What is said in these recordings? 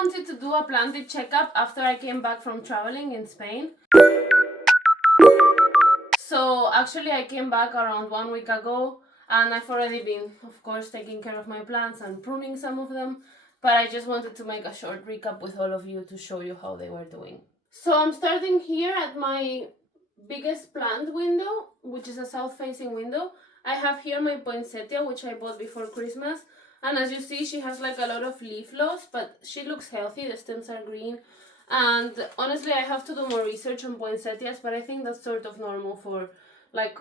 wanted to do a planted checkup after I came back from traveling in Spain. So actually I came back around 1 week ago, and I've already been, of course, taking care of my plants and pruning some of them, but I just wanted to make a short recap with all of you to show you how they were doing. So I'm starting here at my biggest plant window, which is a south-facing window. I have here my poinsettia, which I bought before Christmas, and as you see, she has like a lot of leaf loss, but she looks healthy. The stems are green, and honestly, I have to do more research on poinsettias, but I think that's sort of normal for like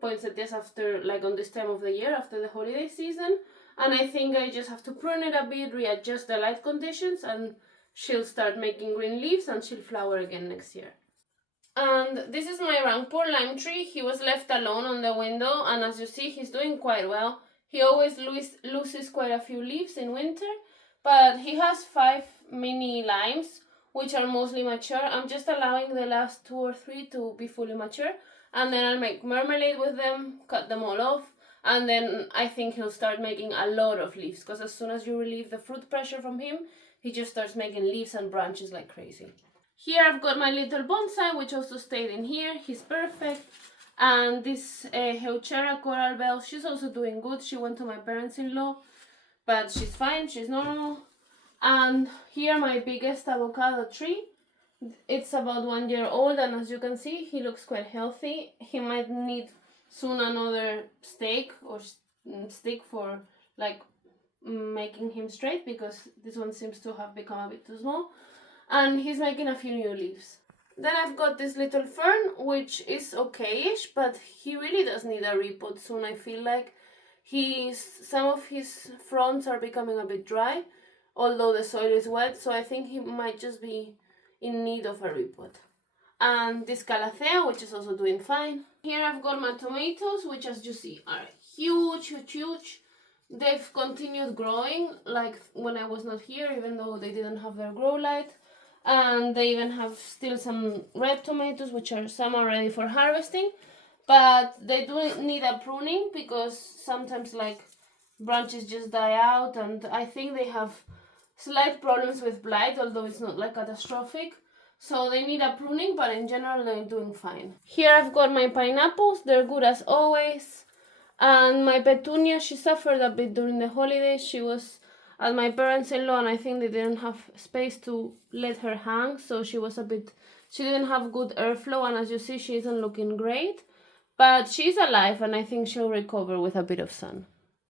poinsettias after, like, on this time of the year, after the holiday season. And I think I just have to prune it a bit, readjust the light conditions, and she'll start making green leaves and she'll flower again next year. And this is my Rangpur lime tree. He was left alone on the window, and as you see, he's doing quite well. He always loses quite a few leaves in winter, but he has 5 mini limes, which are mostly mature. I'm just allowing the last 2 or 3 to be fully mature, and then I'll make marmalade with them, cut them all off, and then I think he'll start making a lot of leaves, because as soon as you relieve the fruit pressure from him, he just starts making leaves and branches like crazy. Here I've got my little bonsai, which also stayed in here. He's perfect. And this Heuchera coral bell, she's also doing good. She went to my parents-in-law, but she's fine, she's normal. And here my biggest avocado tree. It's about 1 year old, and as you can see, he looks quite healthy. He might need soon another stake or stick for like making him straight, because this one seems to have become a bit too small. And he's making a few new leaves. Then I've got this little fern, which is okay-ish, but he really does need a repot soon. I feel like some of his fronds are becoming a bit dry, although the soil is wet, so I think he might just be in need of a repot. And this calathea, which is also doing fine. Here I've got my tomatoes, which, as you see, are huge, huge, huge. They've continued growing like when I was not here, even though they didn't have their grow light. And they even have still some red tomatoes, which are some are ready for harvesting, but they do need a pruning, because sometimes like branches just die out, and I think they have slight problems with blight, although it's not like catastrophic. So they need a pruning, but in general they're doing fine. Here I've got my pineapples. They're good as always. And my petunia, she suffered a bit during the holidays. She was at my parents-in-law, and I think they didn't have space to let her hang, so she didn't have good airflow, and as you see, she isn't looking great, but she's alive, and I think she'll recover with a bit of sun.